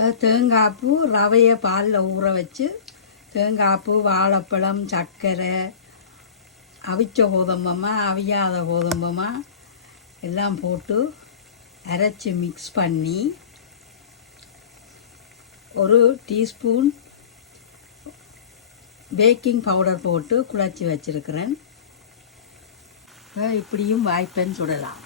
இப்போ தேங்காய்ப்பூ ரவையை பாலில் ஊற வச்சு தேங்காய்ப்பூ வாழைப்பழம் சர்க்கரை அவிச்ச கோதும்பமா அவியாத கோதும்பமா எல்லாம் போட்டு அரைச்சி மிக்ஸ் பண்ணி ஒரு டீஸ்பூன் பேக்கிங் பவுடர் போட்டு குழச்சி வச்சுருக்கிறேன். இப்படியும் வாய்ப்பேன்னு சுடலாம்.